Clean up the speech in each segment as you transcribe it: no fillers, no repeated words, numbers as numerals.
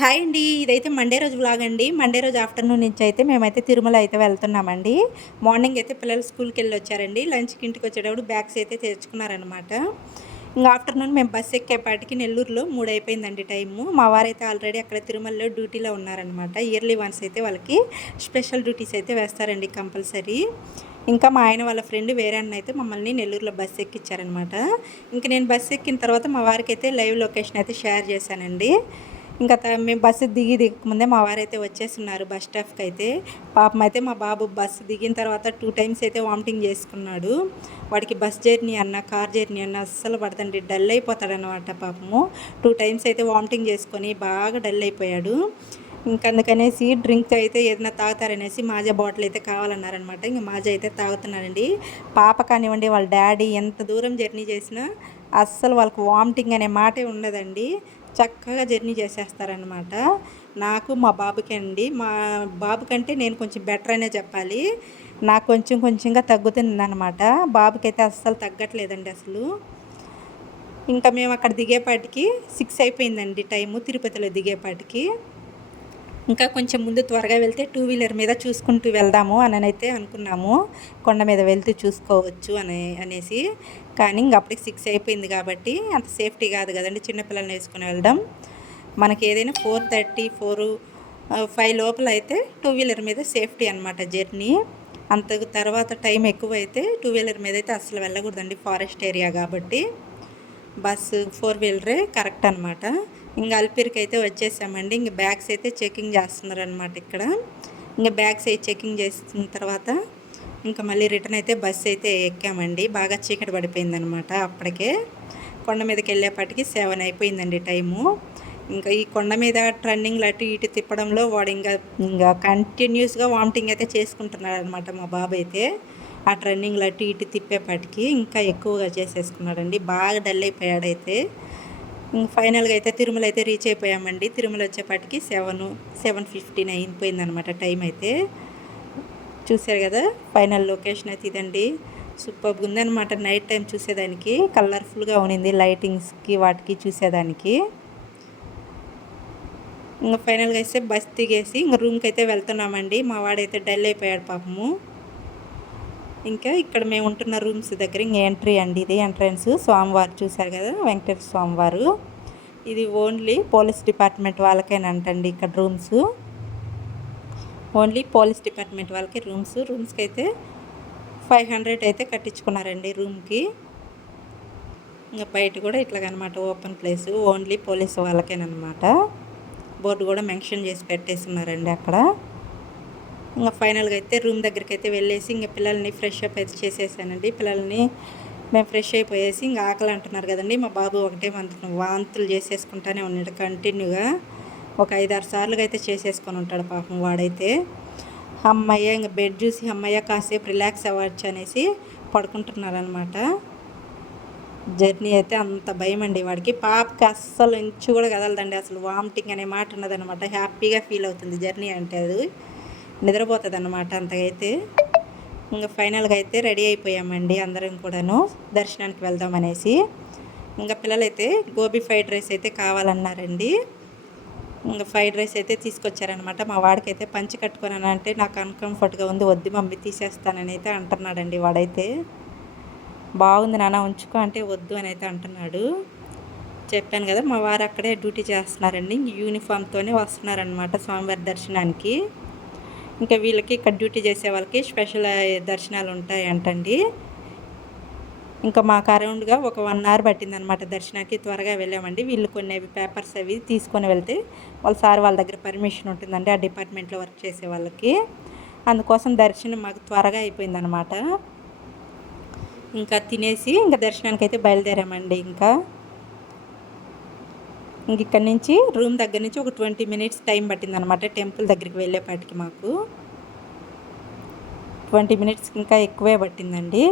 Hi అండి. ఇదైతే Monday రోజు వ్లాగ్ అండి. మండే రోజు ఆఫ్టర్‌నూన్ నుంచి అయితే మేమైతే తిరుమల అయితే వెళ్తున్నామండి. మార్నింగ్ అయితే పిల్లలు స్కూల్‌కెళ్ళొచ్చారండి. లంచ్‌కి ఇంటికొచ్చేటప్పుడు బ్యాగ్స్ అయితే తెచ్చుకున్నారనమాట. ఇంగ ఆఫ్టర్‌నూన్ మేము బస్ ఎక్కేపాటికి నెల్లూరులో 3 అయిపోయిందండి టైము. మా వారైతే ఆల్రెడీ అక్కడ తిరుమలలో డ్యూటీలో ఉన్నారనమాట. ఇయర్లీ వన్స్ అయితే వాళ్ళకి స్పెషల్ డ్యూటీస్ అయితే వేస్తారండి కంపల్సరీ. ఇంకా మా ఆయన వాళ్ళ ఫ్రెండ్ వేరే అన్న అయితే మమ్మల్ని నెల్లూరులో బస్ ఎక్కిచ్చారనమాట. ఇంక నేను బస్ ఎక్కిన తర్వాత మా వారికైతే లైవ్ లొకేషన్ అయితే షేర్ చేశానండి. ఇంకా మేము బస్సు దిగకముందే మా వారైతే వచ్చేస్తున్నారు బస్ స్టాప్కి అయితే. పాపం అయితే మా బాబు బస్సు దిగిన తర్వాత 2 టైమ్స్ అయితే వామిటింగ్ చేసుకున్నాడు. వాడికి బస్ జర్నీ అన్న కార్ జర్నీ అన్న అస్సలు పడదండి, డల్ అయిపోతాడనమాట పాపము. 2 టైమ్స్ అయితే వామిటింగ్ చేసుకొని బాగా డల్ అయిపోయాడు. అందుకనేసి డ్రింక్ అయితే ఏదైనా తాగుతారనేసి మాజా బాటిల్ అయితే కావాలన్నారనమాట. ఇంక మాజా అయితే తాగుతున్నానండి. పాప కానివ్వండి వాళ్ళ డాడీ ఎంత దూరం జర్నీ చేసినా అస్సలు వాళ్ళకి వామిటింగ్ అనే మాటే ఉండదండి. చక్కగా జర్నీ చేసేస్తారనమాట. నాకు మా బాబుకి అండి, మా బాబు కంటే నేను కొంచెం బెటర్ అనే చెప్పాలి. నాకు కొంచెం కొంచెంగా తగ్గుతుందనమాట. బాబుకైతే అస్సలు తగ్గట్లేదండి అసలు. ఇంకా మేము అక్కడ దిగేపాటికి 6 అయిపోయిందండి టైము, తిరుపతిలో దిగేపాటికి. ఇంకా కొంచెం ముందు త్వరగా వెళ్తే 2 వీలర్ మీద చూసుకుంటూ వెళ్దాము అయితే అనుకున్నాము. కొండ మీద వెళ్తూ చూసుకోవచ్చు అనేసి. కానీ ఇంక అప్పటికి 6 అయిపోయింది కాబట్టి అంత సేఫ్టీ కాదు కదండి చిన్నపిల్లల్ని వేసుకొని వెళ్ళడం. మనకి ఏదైనా 4:30, 5 లోపల అయితే 2 వీలర్ మీద సేఫ్టీ అనమాట జర్నీ. అంత తర్వాత టైం ఎక్కువైతే 2 వీలర్ మీద అయితే అస్సలు వెళ్ళకూడదండి, ఫారెస్ట్ ఏరియా కాబట్టి. బస్సు 4 వీలరే కరెక్ట్ అనమాట. ఇంకా అల్పిరికి అయితే వచ్చేసామండి. ఇంక బ్యాగ్స్ అయితే చెకింగ్ చేస్తున్నారనమాట ఇక్కడ. ఇంకా బ్యాగ్స్ అయితే చెకింగ్ చేసిన తర్వాత ఇంకా మళ్ళీ రిటర్న్ అయితే బస్సు అయితే ఎక్కామండి. బాగా చీకటి పడిపోయిందనమాట అప్పటికే. కొండ మీదకి వెళ్ళేపటికి 7 అయిపోయిందండి టైము. ఇంకా ఈ కొండ మీద ట్రన్నింగ్లు అటు ఇటు తిప్పడంలో వాడు ఇంకా కంటిన్యూస్గా వామిటింగ్ అయితే చేసుకుంటున్నాడు అనమాట మా బాబు అయితే. ఆ ట్రన్నింగ్లు అటు ఇటు తిప్పేపాటికి ఇంకా ఎక్కువగా చేసేసుకున్నాడండి. బాగా డల్ అయిపోయాడైతే. ఫైనల్గా అయితే తిరుమల అయితే రీచ్ అయిపోయామండి. తిరుమల వచ్చేపాటికి 7:15 అయిపోయిందనమాట టైం అయితే. చూసారు కదా ఫైనల్ లొకేషన్ అయితే ఇదండి. సూపర్గా ఉందనమాట. నైట్ టైం చూసేదానికి కలర్ఫుల్గా ఉన్నింది, లైటింగ్స్కి వాటికి చూసేదానికి. ఇంకా ఫైనల్గా అయితే బస్ దిగేసి ఇంకా రూమ్కి అయితే వెళ్తున్నామండి. మా వాడైతే డల్ అయిపోయాడు పాపము. ఇంకా ఇక్కడ మేము ఉంటున్న రూమ్స్ దగ్గర ఇంక ఎంట్రీ అండి, ఇది ఎంట్రన్స్. స్వామివారు చూశారు కదా, వెంకటేశ్వర స్వామివారు. ఇది ఓన్లీ పోలీస్ డిపార్ట్మెంట్ వాళ్ళకేనంటండి ఇక్కడ రూమ్స్. ఓన్లీ పోలీస్ డిపార్ట్మెంట్ వాళ్ళకి రూమ్స్కి అయితే 500 అయితే కట్టించుకున్నారండి రూమ్కి. ఇంకా బయట కూడా ఇట్లాగనమాట ఓపెన్ ప్లేస్, ఓన్లీ పోలీసు వాళ్ళకేనమాట. బోర్డు కూడా మెన్షన్ చేసి పెట్టేస్తున్నారండి అక్కడ. ఇంకా ఫైనల్గా అయితే రూమ్ దగ్గరికి అయితే వెళ్ళేసి ఇంకా పిల్లల్ని ఫ్రెష్ అప్ అయితే చేసేసానండి. పిల్లల్ని మేము ఫ్రెష్ అయిపోయేసి ఇంకా ఆకలి అంటున్నారు కదండి. మా బాబు ఒకటే వాంతులు చేసేసుకుంటానే ఉన్నాడు కంటిన్యూగా. ఒక 5-6 సార్లుగా అయితే చేసేసుకొని ఉంటాడు పాపం వాడైతే. అమ్మయ్య ఇంకా బెడ్ చూసి అమ్మయ్య కాసేపు రిలాక్స్ అవ్వచ్చు అనేసి పడుకుంటున్నారనమాట. జర్నీ అయితే అంత భయం అండి వాడికి. పాపకి అస్సలు ఇంచు కూడా కదలదండి, అసలు వామిటింగ్ అనే మాట ఉన్నదనమాట. హ్యాపీగా ఫీల్ అవుతుంది జర్నీ అంటే, అది నిద్రపోతుంది అనమాట అంతకైతే. ఇంకా ఫైనల్గా అయితే రెడీ అయిపోయామండి అందరం కూడాను దర్శనానికి వెళ్దామనేసి. ఇంకా పిల్లలైతే గోబీ ఫ్రైడ్ రైస్ అయితే కావాలన్నారండి. ఇంకా ఫ్రైడ్ రైస్ అయితే తీసుకొచ్చారనమాట. మా వాడికైతే పంచి కట్టుకున్నానంటే నాకు అన్కంఫర్ట్గా ఉంది, వద్దు మమ్మీ తీసేస్తానని అయితే అంటున్నాడండి వాడైతే. బాగుంది నాన్న ఉంచుకో అంటే వద్దు అని అయితే అంటున్నాడు. చెప్పాను కదా మా వారు అక్కడే డ్యూటీ చేస్తున్నారండి. యూనిఫామ్తోనే వస్తున్నారనమాట స్వామివారి దర్శనానికి. ఇంకా వీళ్ళకి ఇక్కడ డ్యూటీ చేసే వాళ్ళకి స్పెషల్ దర్శనాలు ఉంటాయంటండి. ఇంకా మాకు అరౌండ్గా ఒక 1 అవర్ పట్టిందనమాట దర్శనానికి. త్వరగా వెళ్ళామండి. వీళ్ళు కొన్ని పేపర్స్ అవి తీసుకొని వెళ్తే వాళ్ళ దగ్గర పర్మిషన్ ఉంటుందండి ఆ డిపార్ట్మెంట్లో వర్క్ చేసే వాళ్ళకి. అందుకోసం దర్శనం మాకు త్వరగా అయిపోయిందనమాట. ఇంకా తినేసి ఇంకా దర్శనానికి అయితే బయలుదేరామండి. ఇంక ఇక్కడ నుంచి రూమ్ దగ్గర నుంచి ఒక 20 మినిట్స్ టైం పట్టిందనమాట టెంపుల్ దగ్గరికి వెళ్ళేపాటికి. మాకు 20 మినిట్స్కి ఇంకా ఎక్కువే పట్టిందండి.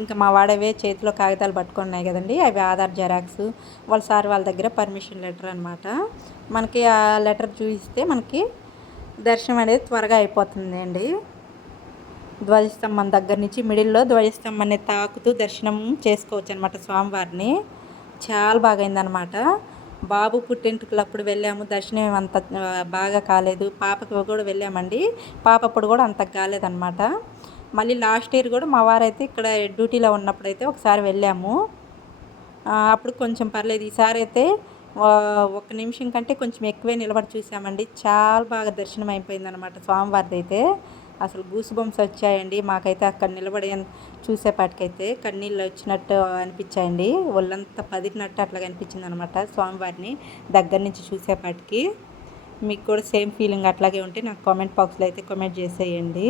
ఇంకా మా వాడవే చేతిలో కాగితాలు పట్టుకున్నాయి కదండి, అవి ఆధార్ జెరాక్స్, వాళ్ళ దగ్గర పర్మిషన్ లెటర్ అనమాట. మనకి ఆ లెటర్ చూపిస్తే మనకి దర్శనం అనేది త్వరగా అయిపోతుంది అండి. ధ్వజస్తంభం దగ్గర నుంచి మిడిల్లో ధ్వజస్తంభాన్ని తాకుతూ దర్శనం చేసుకోవచ్చు అనమాట స్వామివారిని. చాలా బాగా అయిందనమాట. బాబు పుట్టెంటుకలు అప్పుడు వెళ్ళాము, దర్శనం అంత బాగా కాలేదు. పాపకి కూడా వెళ్ళామండి, పాప అప్పుడు కూడా అంత కాలేదన్నమాట. మళ్ళీ లాస్ట్ ఇయర్ కూడా మా వారైతే ఇక్కడ డ్యూటీలో ఉన్నప్పుడైతే ఒకసారి వెళ్ళాము, అప్పుడు కొంచెం పర్లేదు. ఈసారి అయితే ఒక నిమిషం కంటే కొంచెం ఎక్కువే నిలబడి చూసామండి. చాలా బాగా దర్శనం అయిపోయిందనమాట స్వామివారిది అయితే. అసలు గూస్ బంప్స్ వచ్చాయండి మాకైతే అక్కడ నిలబడి చూసేపాటికైతే. కన్నీళ్ళు వచ్చినట్టు అనిపించాయండి, ఒళ్ళంతా పదిలినట్టు అట్లా అనిపించింది అనమాట స్వామివారిని దగ్గర నుంచి చూసేపాటికి. మీకు కూడా సేమ్ ఫీలింగ్ అట్లాగే ఉంటే నాకు కామెంట్ బాక్స్లో అయితే కామెంట్ చేసేయండి.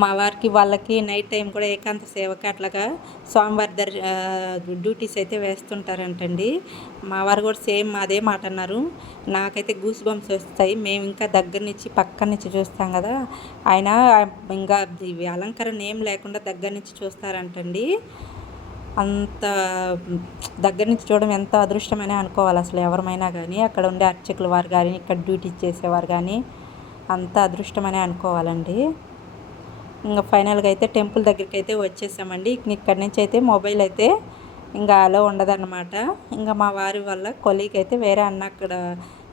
మా వారికి వాళ్ళకి నైట్ టైం కూడా ఏకాంత సేవకి అట్లాగా స్వామివారి డ్యూటీస్ అయితే వేస్తుంటారంటండి. మా వారు కూడా సేమ్ అదే మాట అన్నారు. నాకైతే గూస్ బంప్స్ వస్తాయి, మేము ఇంకా దగ్గర నుంచి పక్క నుంచి చూస్తాం కదా, ఆయన ఇంకా ఇవి అలంకరణ ఏం లేకుండా దగ్గర నుంచి చూస్తారంటండి. అంత దగ్గర నుంచి చూడడం ఎంత అదృష్టమని అనుకోవాలి అసలు ఎవరమైనా కానీ. అక్కడ ఉండే అర్చకుల వారు కానీ, ఇక్కడ డ్యూటీ చేసేవారు కానీ అంత అదృష్టమనే అనుకోవాలండి. ఇంకా ఫైనల్గా అయితే టెంపుల్ దగ్గరికి అయితే వచ్చేసామండి. ఇక్కడ నుంచి అయితే మొబైల్ అయితే ఇంకా అలో ఉండదన్నమాట. ఇంకా మా వారి వల్ల కొలీగ్ అయితే వేరే అన్న అక్కడ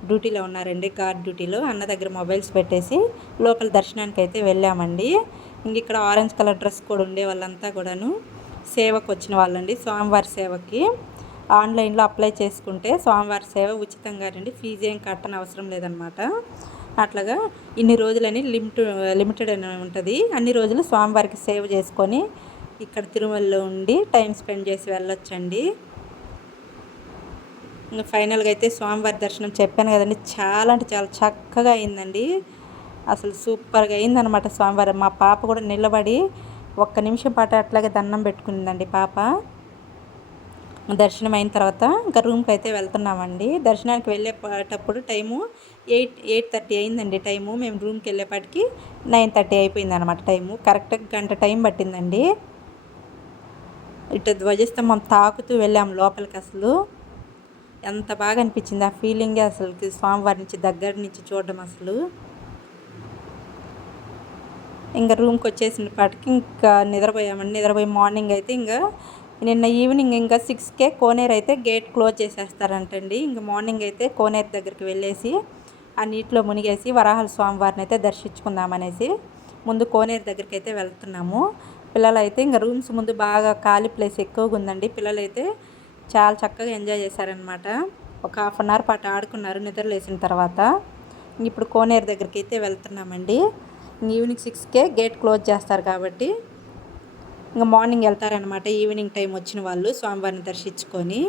డ్యూటీలో ఉన్నారండి, గార్డ్ డ్యూటీలో. అన్న దగ్గర మొబైల్స్ పెట్టేసి లోపల దర్శనానికి అయితే వెళ్ళామండి. ఇంక ఇక్కడ ఆరెంజ్ కలర్ డ్రెస్ కూడా ఉండే వాళ్ళంతా కూడాను సేవకు వచ్చిన వాళ్ళండి, స్వామివారి సేవకి. ఆన్లైన్లో అప్లై చేసుకుంటే స్వామివారి సేవ ఉచితంగా రండి, ఫీజు ఏం కట్టని అవసరం లేదనమాట. అట్లాగా ఇన్ని రోజులని లిమిటెడ్ అని ఉంటుంది. అన్ని రోజులు స్వామివారికి సేవ చేసుకొని ఇక్కడ తిరుమలలో ఉండి టైం స్పెండ్ చేసి వెళ్ళొచ్చండి. ఇంకా ఫైనల్గా అయితే స్వామివారి దర్శనం చెప్పాను కదండి, చాలా అంటే చాలా చక్కగా అయిందండి. అసలు సూపర్గా అయిందనమాట స్వామివారి. మా పాప కూడా నిలబడి ఒక్క నిమిషం పాటు అట్లాగే దండం పెట్టుకుందండి పాప. దర్శనం అయిన తర్వాత ఇంకా రూమ్కి అయితే వెళ్తున్నామండి. దర్శనానికి వెళ్ళేటప్పుడు టైము 8:30 అయిందండి టైము. మేము రూమ్కి వెళ్ళేపాటికి 9:30 అయిపోయింది అనమాట టైము. కరెక్ట్గా గంట టైం పట్టిందండి. ఇటు ధ్వజస్తంభం తాకుతూ వెళ్ళాము లోపలికి. అసలు ఎంత బాగా అనిపించింది ఆ ఫీలింగే అసలు, స్వామివారి నుంచి దగ్గర నుంచి చూడడం అసలు. ఇంకా రూమ్కి వచ్చేసిన పాటికి ఇంకా నిద్రపోయామండి. నిద్రపోయి మార్నింగ్ అయితే ఇంకా నిన్న ఈవినింగ్ ఇంకా 6కే కోనేరు అయితే గేట్ క్లోజ్ చేసేస్తారంటండి. ఇంకా మార్నింగ్ అయితే కోనేరు దగ్గరికి వెళ్ళేసి ఆ నీటిలో మునిగేసి వరాహల స్వామివారిని అయితే దర్శించుకుందామనేసి ముందు కోనేరు దగ్గరికి అయితే వెళ్తున్నాము. పిల్లలు అయితే ఇంకా రూమ్స్ ముందు బాగా ఖాళీ ప్లేస్ ఎక్కువగా ఉందండి. పిల్లలు అయితే చాలా చక్కగా ఎంజాయ్ చేశారనమాట. ఒక 1/2 అవర్ పాటు ఆడుకున్నారు నిద్రలేసిన తర్వాత. ఇప్పుడు కోనేరు దగ్గరికి అయితే వెళ్తున్నామండి. ఈవినింగ్ 6కే గేట్ క్లోజ్ చేస్తారు కాబట్టి ఇంకా మార్నింగ్ వెళ్తారనమాట. ఈవినింగ్ టైం వచ్చిన వాళ్ళు స్వామివారిని దర్శించుకొని.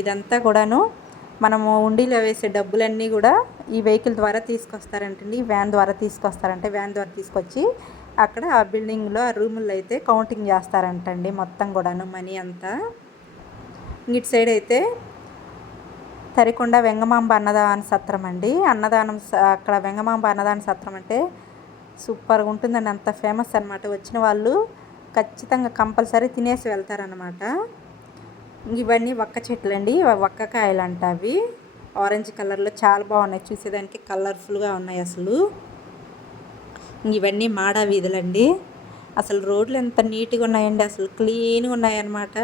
ఇదంతా కూడాను మనము ఉండిలో వేసే డబ్బులన్నీ కూడా ఈ వెహికల్ ద్వారా తీసుకొస్తారంటండి, వ్యాన్ ద్వారా తీసుకొస్తారంటే. వ్యాన్ ద్వారా తీసుకొచ్చి అక్కడ ఆ బిల్డింగ్లో ఆ రూముల్లో అయితే కౌంటింగ్ చేస్తారంటండి మొత్తం కూడాను మనీ అంతా. ఇటు సైడ్ అయితే తరికొండ వెంగమాంబ అన్నదాన సత్రం అండి. అన్నదానం అక్కడ వెంగమాంబ అన్నదాన సత్రం అంటే సూపర్గా ఉంటుందండి, అంత ఫేమస్ అనమాట. వచ్చిన వాళ్ళు ఖచ్చితంగా కంపల్సరీ తినేసి వెళ్తారనమాట. ఇవన్నీ వక్క చెట్లు అండి, వక్కకాయలు అంట. అవి ఆరెంజ్ కలర్లో చాలా బాగున్నాయి, చూసేదానికి కలర్ఫుల్గా ఉన్నాయి అసలు. ఇవన్నీ మాడా వీధులండి. అసలు రోడ్లు ఎంత నీట్గా ఉన్నాయండి, అసలు క్లీన్గా ఉన్నాయన్నమాట.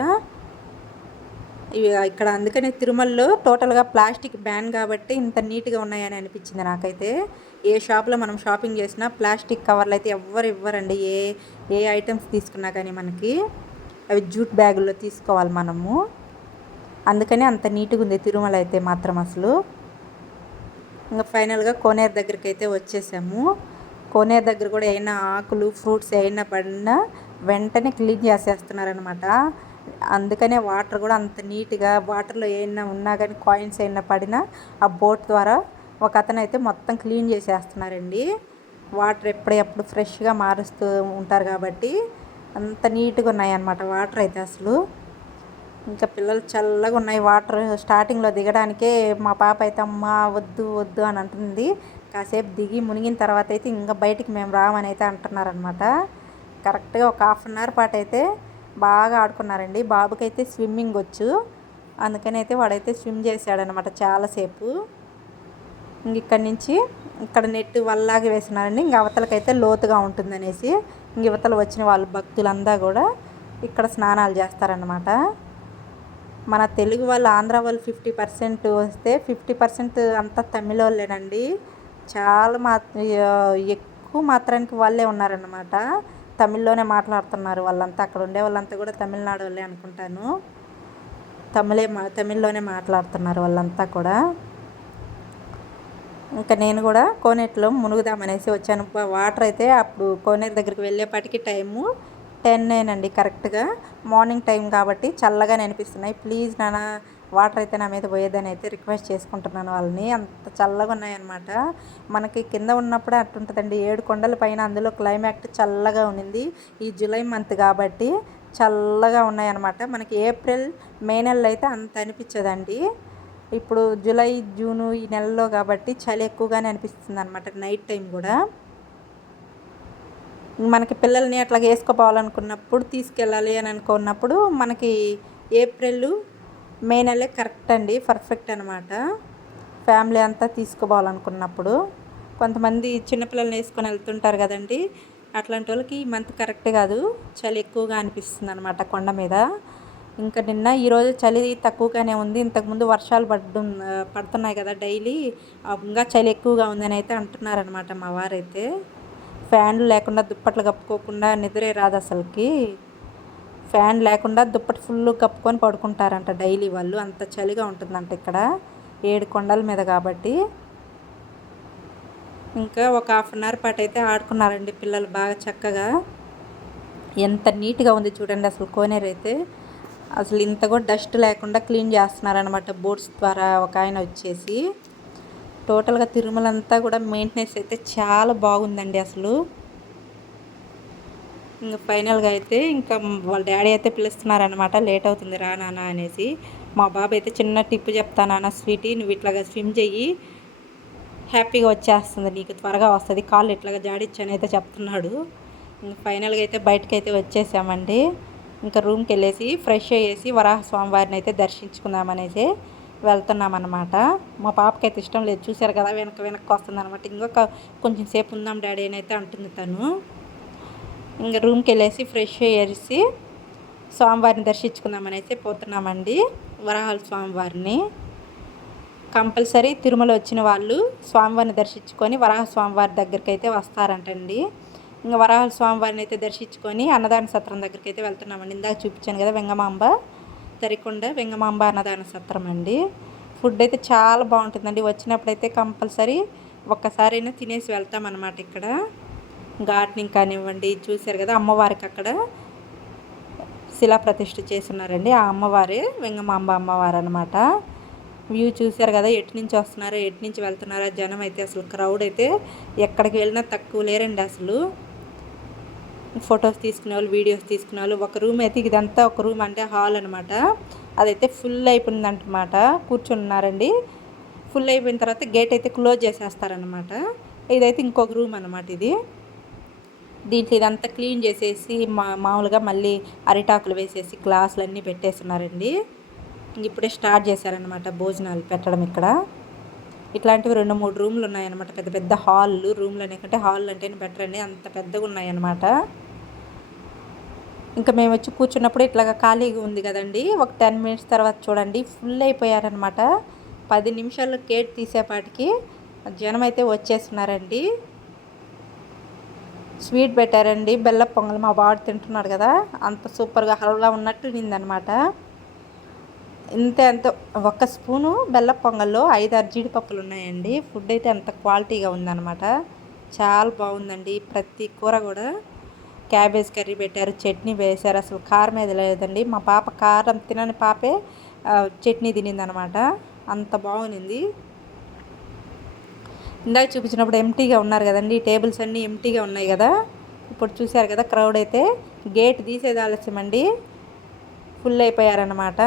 ఇవి ఇక్కడ అందుకనే తిరుమలలో టోటల్గా ప్లాస్టిక్ బ్యాన్ కాబట్టి ఇంత నీట్గా ఉన్నాయని అనిపించింది నాకైతే. ఏ షాప్లో మనం షాపింగ్ చేసినా ప్లాస్టిక్ కవర్లు అయితే ఎవ్వరు ఇవ్వరండి. ఏ ఐటమ్స్ తీసుకున్నా కానీ మనకి అవి జూట్ బ్యాగుల్లో తీసుకోవాలి మనము. అందుకని అంత నీట్గా ఉంది తిరుమల అయితే మాత్రం అసలు. ఇంకా ఫైనల్గా కోనేరు దగ్గరికి అయితే వచ్చేసాము. కోనేరు దగ్గర కూడా ఏమైనా ఆకులు ఫ్రూట్స్ ఏమైనా పడినా వెంటనే క్లీన్ చేసేస్తున్నారనమాట. అందుకనే వాటర్ కూడా అంత నీట్గా, వాటర్లో ఏమైనా ఉన్నా కానీ కాయిన్స్ ఏమైనా పడినా ఆ బోట్ ద్వారా ఒక అతను అయితే మొత్తం క్లీన్ చేసేస్తున్నారండి. వాటర్ ఎప్పుడెప్పుడు ఫ్రెష్గా మారుస్తూ ఉంటారు కాబట్టి అంత నీట్గా ఉన్నాయి అన్నమాట వాటర్ అయితే అసలు. ఇంకా పిల్లలు చల్లగా ఉన్నాయి వాటర్. స్టార్టింగ్లో దిగడానికే మా పాప అయితే అమ్మ వద్దు వద్దు అని అంటుంది. కాసేపు దిగి మునిగిన తర్వాత అయితే ఇంకా బయటికి మేము రామని అయితే అంటున్నారనమాట. కరెక్ట్గా ఒక 1/2 అవర్ పాటు అయితే బాగా ఆడుకున్నారండి. బాబుకైతే స్విమ్మింగ్ వచ్చు, అందుకని అయితే వాడైతే స్విమ్ చేశాడనమాట చాలాసేపు. ఇక్కడి నుంచి ఇక్కడ నెట్ వల్లాగా వేసినారండి. ఇంక అవతలకైతే లోతుగా ఉంటుందనేసి యువతలు వచ్చిన వాళ్ళు భక్తులంతా కూడా ఇక్కడ స్నానాలు చేస్తారనమాట. మన తెలుగు వాళ్ళు ఆంధ్ర వాళ్ళు 50% వస్తే 50% అంతా తమిళ వాళ్ళేనండి. చాలా ఎక్కువ మాత్రానికి వాళ్ళే ఉన్నారన్నమాట. తమిళ్లోనే మాట్లాడుతున్నారు వాళ్ళంతా. అక్కడ ఉండే వాళ్ళంతా కూడా తమిళనాడు వాళ్ళే అనుకుంటాను. తమిళ్లోనే మాట్లాడుతున్నారు వాళ్ళంతా కూడా. ఇంకా నేను కూడా కోనేరులో మునుగుదామనేసి వచ్చాను. వాటర్ అయితే అప్పుడు కోనేరు దగ్గరికి వెళ్ళేపాటికి టైము 10 అండి కరెక్ట్గా. మార్నింగ్ టైం కాబట్టి చల్లగానే అనిపిస్తున్నాయి. ప్లీజ్ నాన్న వాటర్ అయితే నా మీద పోయేదని అయితే రిక్వెస్ట్ చేసుకుంటున్నాను వాళ్ళని. అంత చల్లగా ఉన్నాయన్నమాట. మనకి కింద ఉన్నప్పుడే అట్టుంటుందండి. 7 కొండల పైన, అందులో క్లైమేట్ చల్లగా ఉన్నింది. ఈ జూలై మంత్ కాబట్టి చల్లగా ఉన్నాయన్నమాట. మనకి ఏప్రిల్ మే నెలలో అయితే అంత అనిపించదండి. ఇప్పుడు జూలై జూను ఈ నెలలో కాబట్టి చలి ఎక్కువగానే అనిపిస్తుంది అనమాట నైట్ టైం కూడా. మనకి పిల్లల్ని అట్లాగే వేసుకోపోవాలనుకున్నప్పుడు, తీసుకెళ్ళాలి అని అనుకున్నప్పుడు మనకి ఏప్రిల్ మే నెలే కరెక్ట్ అండి, పర్ఫెక్ట్ అనమాట. ఫ్యామిలీ అంతా తీసుకుపోవాలనుకున్నప్పుడు. కొంతమంది చిన్నపిల్లల్ని వేసుకొని వెళ్తుంటారు కదండి, అట్లాంటి వాళ్ళకి ఈ మంత్ కరెక్ట్ కాదు. చలి ఎక్కువగా అనిపిస్తుంది అనమాట కొండ మీద. ఇంకా నిన్న ఈరోజు చలి తక్కువగానే ఉంది. ఇంతకుముందు వర్షాలు పడుతున్నాయి కదా డైలీ, ఇంకా చలి ఎక్కువగా ఉందని అయితే అంటున్నారనమాట మా వారైతే. ఫ్యాన్లు లేకుండా, దుప్పట్లు కప్పుకోకుండా నిద్రే రాదు అసలుకి. ఫ్యాన్ లేకుండా దుప్పటి ఫుల్ కప్పుకొని పడుకుంటారంట డైలీ వాళ్ళు. అంత చలిగా ఉంటుందంట ఇక్కడ 7 కొండల మీద కాబట్టి. ఇంకా ఒక 1/2 అవర్ పాటు అయితే ఆడుకున్నారండి పిల్లలు బాగా చక్కగా. ఎంత నీట్గా ఉంది చూడండి అసలు కోనేరు అయితే. అసలు ఇంత కూడా డస్ట్ లేకుండా క్లీన్ చేస్తున్నారనమాట బోట్స్ ద్వారా ఒక ఆయన వచ్చేసి. టోటల్గా తిరుమల అంతా కూడా మెయింటెనెన్స్ అయితే చాలా బాగుందండి అసలు. ఇంకా ఫైనల్గా అయితే ఇంకా వాళ్ళ డాడీ అయితే పిలుస్తున్నారనమాట, లేట్ అవుతుంది రా నాన్న అనేసి. మా బాబు అయితే చిన్న టిప్ చెప్తానా స్వీటీ, నువ్వు ఇట్లాగా స్విమ్ చెయ్యి, హ్యాపీగా వచ్చేస్తుంది నీకు, త్వరగా వస్తుంది, కాళ్ళు ఇట్లాగా జాడిచ్చని అయితే చెప్తున్నాడు. ఇంకా ఫైనల్గా అయితే బయటకు అయితే వచ్చేసామండి. ఇంకా రూమ్కి వెళ్ళేసి ఫ్రెష్ అయ్యేసి వరాహ స్వామివారిని అయితే దర్శించుకుందామనేసి వెళ్తున్నామన్నమాట. మా పాపకి అయితే ఇష్టం లేదు, చూసారు కదా వెనక్కి వస్తుంది అనమాట. ఇంకొక కొంచెం సేపు ఉందాం డాడీ అని అయితే అంటుంది తను. ఇంకా రూమ్కి వెళ్ళేసి ఫ్రెష్ అయ్యేసి స్వామివారిని దర్శించుకుందామనేసి పోతున్నామండి. వరాహాల స్వామివారిని కంపల్సరీ తిరుమల వచ్చిన వాళ్ళు స్వామివారిని దర్శించుకొని వరాహ స్వామివారి దగ్గరికి అయితే వస్తారంటండి. ఇంకా వరాహల స్వామివారిని అయితే దర్శించుకొని అన్నదాన సత్రం దగ్గరికి అయితే వెళ్తున్నామండి. ఇందాక చూపించాను కదా వెంగమాంబ, తరికొండ వెంగమాంబ అన్నదాన సత్రం అండి. ఫుడ్ అయితే చాలా బాగుంటుందండి. వచ్చినప్పుడైతే కంపల్సరీ ఒక్కసారైనా తినేసి వెళ్తామన్నమాట. ఇక్కడ గార్డెనింగ్ కానివ్వండి, చూశారు కదా అమ్మవారికి అక్కడ శిలా ప్రతిష్ఠ చేస్తున్నారండి. ఆ అమ్మవారే వెంగమాంబ అమ్మవారు అనమాట. వ్యూ చూశారు కదా, ఎటు నుంచి వస్తున్నారో ఎటు నుంచి వెళ్తున్నారో జనం అయితే. అసలు క్రౌడ్ అయితే ఎక్కడికి వెళ్ళినా తక్కువ లేరండి అసలు. ఫొటోస్ తీసుకునే వాళ్ళు, వీడియోస్ తీసుకునే వాళ్ళు. ఒక రూమ్ అయితే, ఇదంతా ఒక రూమ్ అంటే హాల్ అనమాట, అదైతే ఫుల్ అయిపోయిందనమాట. కూర్చున్నారండి. ఫుల్ అయిపోయిన తర్వాత గేట్ అయితే క్లోజ్ చేసేస్తారనమాట. ఇదైతే ఇంకొక రూమ్ అనమాట ఇది. దీంట్లో ఇదంతా క్లీన్ చేసేసి మామూలుగా మళ్ళీ అరిటాకులు వేసేసి గ్లాసులు అన్నీ పెట్టేస్తున్నారండి. ఇప్పుడే స్టార్ట్ చేశారనమాట భోజనాలు పెట్టడం ఇక్కడ. ఇట్లాంటివి 2-3 రూమ్లు ఉన్నాయన్నమాట. పెద్ద పెద్ద హాళ్ళు, రూమ్లు అనేకంటే హాల్ అంటేనే బెటర్ అండి, అంత పెద్దగా ఉన్నాయన్నమాట. ఇంకా మేము వచ్చి కూర్చున్నప్పుడు ఇట్లాగా ఖాళీగా ఉంది కదండి, ఒక 10 మినిట్స్ తర్వాత చూడండి ఫుల్ అయిపోయారనమాట. 10 నిమిషాల్లో గేట్ తీసేపాటికి జనం అయితే వచ్చేస్తున్నారండి. స్వీట్ పెట్టారండి, బెల్ల పొంగల్. మా వాడు తింటున్నాడు కదా, అంత సూపర్గా హల్వా ఉన్నట్టు నిందనమాట. ఇంత ఒక్క స్పూను బెల్ల పొంగల్లో 5-6 జీడిపప్పులు ఉన్నాయండి. ఫుడ్ అయితే అంత క్వాలిటీగా ఉందన్నమాట. చాలా బాగుందండి. ప్రతి కూర కూడా క్యాబేజ్ కర్రీ పెట్టారు, చట్నీ వేశారు. అసలు కారం ఏది లేదండి. మా పాప కారం తినని పాపే చట్నీ తినిందనమాట, అంత బాగుంది. ఇందాక చూపించినప్పుడు ఎంటీగా ఉన్నారు కదండి, టేబుల్స్ అన్నీ ఎంటీగా ఉన్నాయి కదా. ఇప్పుడు చూశారు కదా క్రౌడ్ అయితే. గేట్ తీసేది ఆలస్యమండి, ఫుల్ అయిపోయారనమాట.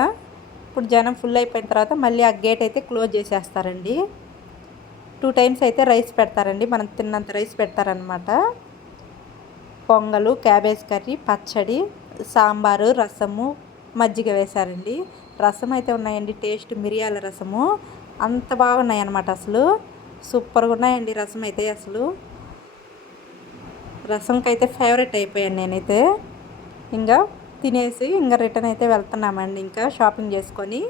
ఇప్పుడు జనం ఫుల్ అయిపోయిన తర్వాత మళ్ళీ ఆ గేట్ అయితే క్లోజ్ చేసేస్తారండి. 2 టైమ్స్ అయితే రైస్ పెడతారండి, మనం తిన్నంత రైస్ పెడతారనమాట. పొంగలు, క్యాబేజ్ కర్రీ, పచ్చడి, సాంబారు, రసము, మజ్జిగ వేశారండి. రసం అయితే ఉన్నాయండి, టేస్ట్ మిరియాల రసము, అంత బాగున్నాయి అన్నమాట. అసలు సూపర్గా ఉన్నాయండి రసం అయితే. అసలు రసంకి అయితే ఫేవరెట్ అయిపోయాను నేనైతే. ఇంకా తినేసి ఇంకా రిటర్న్ అయితే వెళ్తున్నామండి. ఇంకా షాపింగ్ చేసుకొని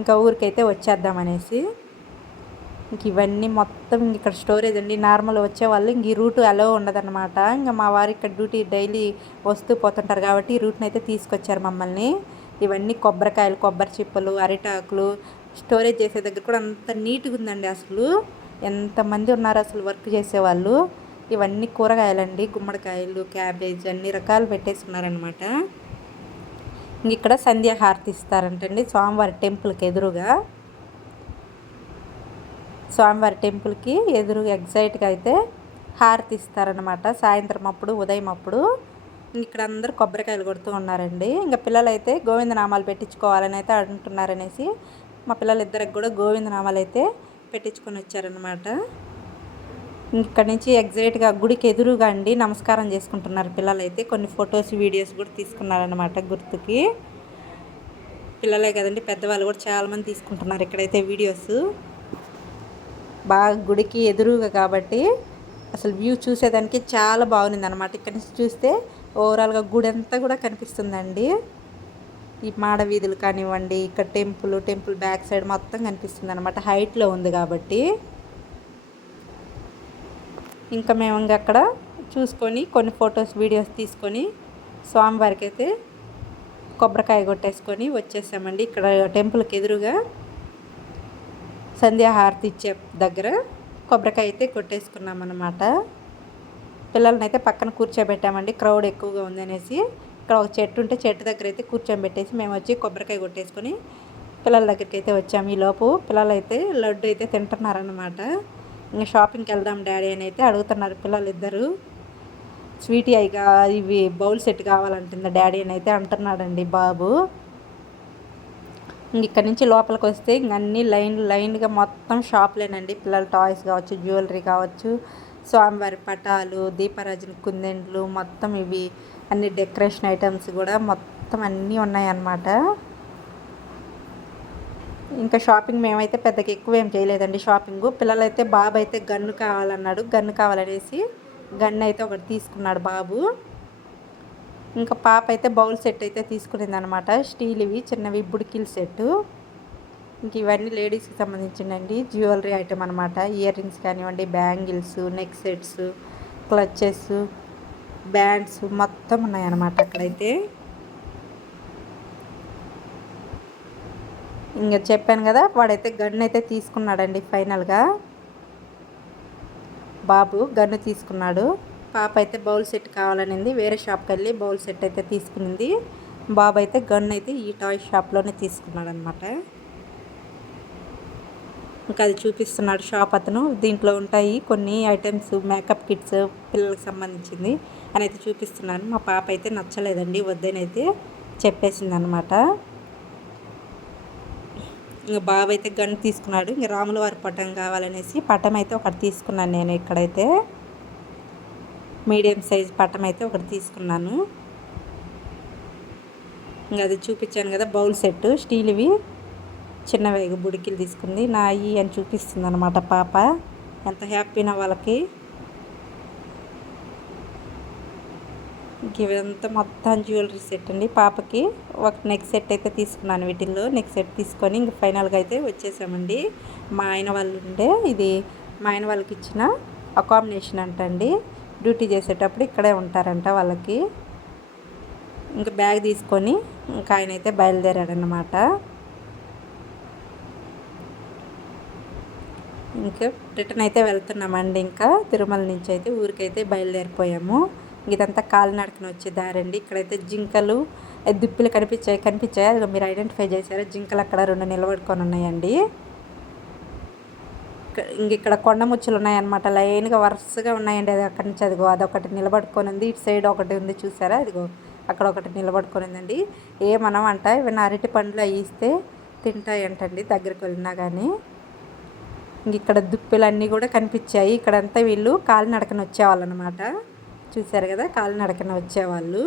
ఇంకా ఊరికైతే వచ్చేద్దామనేసి. ఇంక ఇవన్నీ మొత్తం ఇక్కడ స్టోరేజ్ అండి. నార్మల్ వచ్చేవాళ్ళు ఇంక ఈ రూట్ అలో ఉండదన్నమాట. ఇంకా మా వారు ఇక్కడ డ్యూటీ డైలీ వస్తూ పోతుంటారు కాబట్టి ఈ రూట్ని అయితే తీసుకొచ్చారు మమ్మల్ని. ఇవన్నీ కొబ్బరికాయలు, కొబ్బరి చిప్పలు, అరిటాకులు స్టోరేజ్ చేసే దగ్గర కూడా అంత నీట్గా ఉందండి. అసలు ఎంతమంది ఉన్నారు అసలు వర్క్ చేసేవాళ్ళు. ఇవన్నీ కూరగాయలండి, గుమ్మడికాయలు, క్యాబేజ్ అన్ని రకాలు పెట్టేసుకున్నారనమాట. ఇక్కడ సంధ్యాహారతి ఇస్తారంటండి స్వామివారి టెంపుల్కి ఎదురుగా. స్వామివారి టెంపుల్కి ఎదురుగా ఎగ్జాక్ట్గా అయితే హారతి ఇస్తారనమాట సాయంత్రం అప్పుడు, ఉదయం అప్పుడు. ఇక్కడ అందరూ కొబ్బరికాయలు కొడుతూ ఉన్నారండి. ఇంకా పిల్లలు అయితే గోవిందనామాలు పెట్టించుకోవాలని అయితే అంటున్నారనేసి మా పిల్లలిద్దరికి కూడా గోవిందనామాలు అయితే పెట్టించుకొని వచ్చారనమాట. ఇక్కడ నుంచి ఎగ్జాక్ట్గా గుడికి ఎదురుగా అండి నమస్కారం చేసుకుంటున్నారు పిల్లలైతే. కొన్ని ఫొటోస్, వీడియోస్ కూడా తీసుకున్నారనమాట గుర్తుకి. పిల్లలే కదండి, పెద్దవాళ్ళు కూడా చాలామంది తీసుకుంటున్నారు ఇక్కడైతే వీడియోస్. బాగా గుడికి ఎదురుగా కాబట్టి అసలు వ్యూ చూసేదానికి చాలా బాగుంది అనమాట. ఇక్కడ నుంచి చూస్తే ఓవరాల్గా గుడి అంతా కూడా కనిపిస్తుందండి. ఈ మాడ వీధులు కానివ్వండి, ఇక్కడ టెంపుల్ బ్యాక్ సైడ్ మొత్తం కనిపిస్తుంది అనమాట. హైట్లో ఉంది కాబట్టి ఇంకా మేము ఇంకా అక్కడ చూసుకొని కొన్ని ఫొటోస్, వీడియోస్ తీసుకొని స్వామివారికి అయితే కొబ్బరికాయ కొట్టేసుకొని వచ్చేసామండి. ఇక్కడ టెంపుల్కి ఎదురుగా సంధ్యాహారతి ఇచ్చే దగ్గర కొబ్బరికాయ అయితే కొట్టేసుకున్నాం అన్నమాట. పిల్లల్ని అయితే పక్కన కూర్చోబెట్టామండి, క్రౌడ్ ఎక్కువగా ఉందనేసి. ఇక్కడ ఒక చెట్టు ఉంటే చెట్టు దగ్గర అయితే కూర్చోబెట్టేసి మేము వచ్చి కొబ్బరికాయ కొట్టేసుకొని పిల్లల దగ్గరికి అయితే వచ్చాము. ఈలోపు పిల్లలు అయితే లడ్డు అయితే తింటున్నారనమాట. ఇంకా షాపింగ్కి వెళ్దాం డాడీ అని అయితే అడుగుతున్నారు పిల్లలు ఇద్దరు. స్వీటీ అయిగా ఇవి బౌల్ సెట్ కావాలంటుందా డాడీ అని అయితే అంటున్నాడండి బాబు. ఇక్కడ నుంచి లోపలికి వస్తే ఇంక అన్ని లైన్గా మొత్తం షాప్లేనండి. పిల్లల టాయ్స్ కావచ్చు, జ్యువెలరీ కావచ్చు, స్వామివారి పటాలు, దీపారాజన కుందెండ్లు, మొత్తం ఇవి అన్ని డెకరేషన్ ఐటమ్స్ కూడా మొత్తం అన్నీ ఉన్నాయన్నమాట. ఇంకా షాపింగ్ మేమైతే పెద్దగా ఎక్కువ ఏం చేయలేదండి షాపింగ్. పిల్లలైతే బాబు అయితే గన్ను కావాలన్నాడు. గన్ను కావాలనేసి గన్ను అయితే ఒకటి తీసుకున్నాడు బాబు. ఇంకా పాప అయితే బౌల్ సెట్ అయితే తీసుకునింది అనమాట. స్టీల్ ఇవి చిన్నవి బుడికిల్ సెట్టు. ఇంక ఇవన్నీ లేడీస్కి సంబంధించినండి జ్యువెలరీ ఐటమ్ అనమాట. ఇయర్ రింగ్స్ కానివ్వండి, bangles, neck sets, clutches, bands మొత్తం ఉన్నాయన్నమాట అక్కడైతే. ఇంకా చెప్పాను కదా, వాడైతే గన్ను అయితే తీసుకున్నాడండి ఫైనల్గా. బాబు గన్ను తీసుకున్నాడు. పాప అయితే బౌల్ సెట్ కావాలనింది, వేరే షాప్కి వెళ్ళి బౌల్ సెట్ అయితే తీసుకునింది. బాబు అయితే గన్ను అయితే ఈ టాయ్ షాప్లోనే తీసుకున్నాడు అనమాట. ఇంకా అది చూపిస్తున్నాడు షాప్ అతను. దీంట్లో ఉంటాయి కొన్ని ఐటమ్స్, మేకప్ కిట్స్ పిల్లలకు సంబంధించింది అని అయితే చూపిస్తున్నాను. మా పాప అయితే నచ్చలేదండి, వద్దనైతే చెప్పేసింది అనమాట. ఇంకా బాబు అయితే గన్ను తీసుకున్నాడు. ఇంకా రాముల వారి పటం కావాలనేసి పటం అయితే ఒకటి తీసుకున్నాను నేను. ఇక్కడైతే మీడియం సైజ్ పటం అయితే ఒకటి తీసుకున్నాను. ఇంకా అది చూపించాను కదా బౌల్ సెట్ స్టీల్వి చిన్నవి బుడికిలు తీసుకుంది. నాయి అని చూపిస్తుంది అనమాట పాప. ఎంత హ్యాపీనా వాళ్ళకి. ఇంక ఇవంతా మొత్తం జ్యువెలరీ సెట్ అండి. పాపకి ఒక నెక్ సెట్ అయితే తీసుకున్నాను. వీటిల్లో నెక్ సెట్ తీసుకొని ఇంక ఫైనల్గా అయితే వచ్చేసామండి. మా ఆయన వాళ్ళు ఉండే, ఇది మా ఆయన వాళ్ళకి ఇచ్చిన అకామిడేషన్ అంటండి. డ్యూటీ చేసేటప్పుడు ఇక్కడే ఉంటారంట వాళ్ళకి. ఇంకా బ్యాగ్ తీసుకొని ఇంకా ఆయన అయితే బయలుదేరాడనమాట. ఇంకా రిటర్న్ అయితే వెళ్తున్నామండి. ఇంకా తిరుమల నుంచి అయితే ఊరికైతే బయలుదేరిపోయాము. ఇదంతా కాలినడకన వచ్చే దారండి. ఇక్కడైతే జింకలు, దుప్పిలు కనిపించాయి. అది మీరు ఐడెంటిఫై చేశారు. జింకలు అక్కడ 2 నిలబడుకొని ఉన్నాయండి. ఇక్కడ కొండ ముచ్చులు ఉన్నాయన్నమాట. లైన్గా వరుసగా ఉన్నాయండి. అది అక్కడి నుంచి అదిగో అదొకటి నిలబడుకొని ఉంది. ఇటు సైడ్ ఒకటి ఉంది చూసారా, అదిగో అక్కడ ఒకటి నిలబడుకొని ఉందండి. ఏమనం అంట ఇవన్నీ అరటి పండ్లు అవి ఇస్తే తింటాయంటండి దగ్గరికి వెళ్ళినా కానీ. ఇక్కడ దుప్పిలన్నీ కూడా కనిపించాయి. ఇక్కడంతా వీళ్ళు కాలినడకన వచ్చేవాళ్ళు అనమాట. చూసారు కదా, కాలినడకన వచ్చేవాళ్ళు.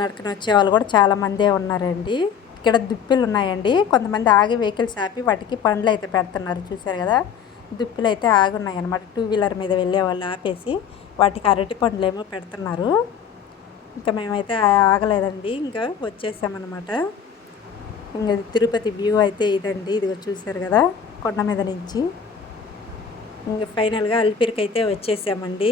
నడకన వచ్చేవాళ్ళు కూడా చాలామందే ఉన్నారండి. ఇక్కడ దుప్పిలు ఉన్నాయండి. కొంతమంది ఆగి వెహికల్స్ ఆపి వాటికి పండ్లు అయితే పెడుతున్నారు. చూసారు కదా, దుప్పిలు అయితే ఆగి ఉన్నాయన్నమాట. 2 వీలర్ మీద వెళ్ళే వాళ్ళు ఆపేసి వాటికి అరటి పండ్లు ఏమో పెడుతున్నారు. ఇంకా మేమైతే ఆగలేదండి, ఇంకా వచ్చేసామన్నమాట. ఇంకా తిరుపతి వ్యూ అయితే ఇదండి, ఇదిగో చూసారు కదా కొండ మీద నుంచి. ఇంకా ఫైనల్గా అలిపిరికి అయితే వచ్చేసామండి.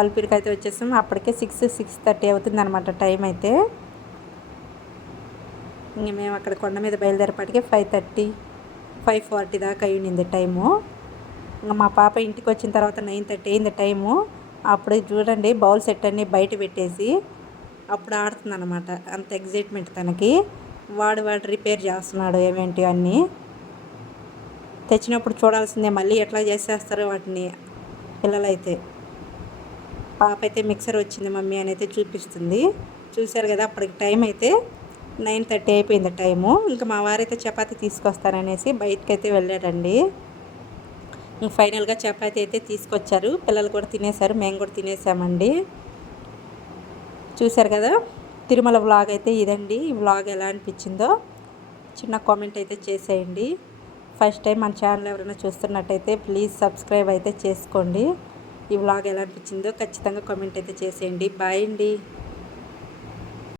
అలిపిరికి అయితే వచ్చేసాం. అప్పటికే 6:30 అవుతుంది అనమాట టైం అయితే. ఇంక మేము అక్కడ కొండ మీద బయలుదేరేపాటికి 5:30 5:40 దాకా అయ్యింది టైము. ఇంకా మా పాప ఇంటికి వచ్చిన తర్వాత 9:30 అయింది టైము. అప్పుడు చూడండి బౌల్ సెట్ అన్నీ బయట పెట్టేసి అప్పుడు ఆడుతుంది అనమాట. అంత ఎగ్జైట్మెంట్ తనకి. వాడు రిపేర్ చేస్తున్నాడు ఏమేంటి అన్నీ. తెచ్చినప్పుడు చూడాల్సిందే మళ్ళీ ఎట్లా చేసేస్తారో వాటిని పిల్లలైతే. పాప అయితే మిక్సర్ వచ్చింది మమ్మీ అని అయితే చూపిస్తుంది. చూశారు కదా అప్పటికి టైం అయితే 9:30 అయిపోయింది టైము. ఇంకా మా వారైతే చపాతీ తీసుకొస్తారనేసి బయటకైతే వెళ్ళాడండి. ఇంక ఫైనల్గా చపాతీ అయితే తీసుకొచ్చారు. పిల్లలు కూడా తినేశారు, మేము కూడా తినేసామండి. చూశారు కదా తిరుమల వ్లాగ్ అయితే ఇదండి. ఈ వ్లాగ్ ఎలా అనిపించిందో చిన్న కామెంట్ అయితే చేసేయండి. ఫస్ట్ టైం మన ఛానల్ ఎవరైనా చూస్తున్నట్టయితే ప్లీజ్ సబ్స్క్రైబ్ అయితే చేసుకోండి. ఈ వ్లాగ్ ఎలా అనిపించిందో ఖచ్చితంగా కామెంట్ అయితే చేసేయండి. బాయ్ అండి.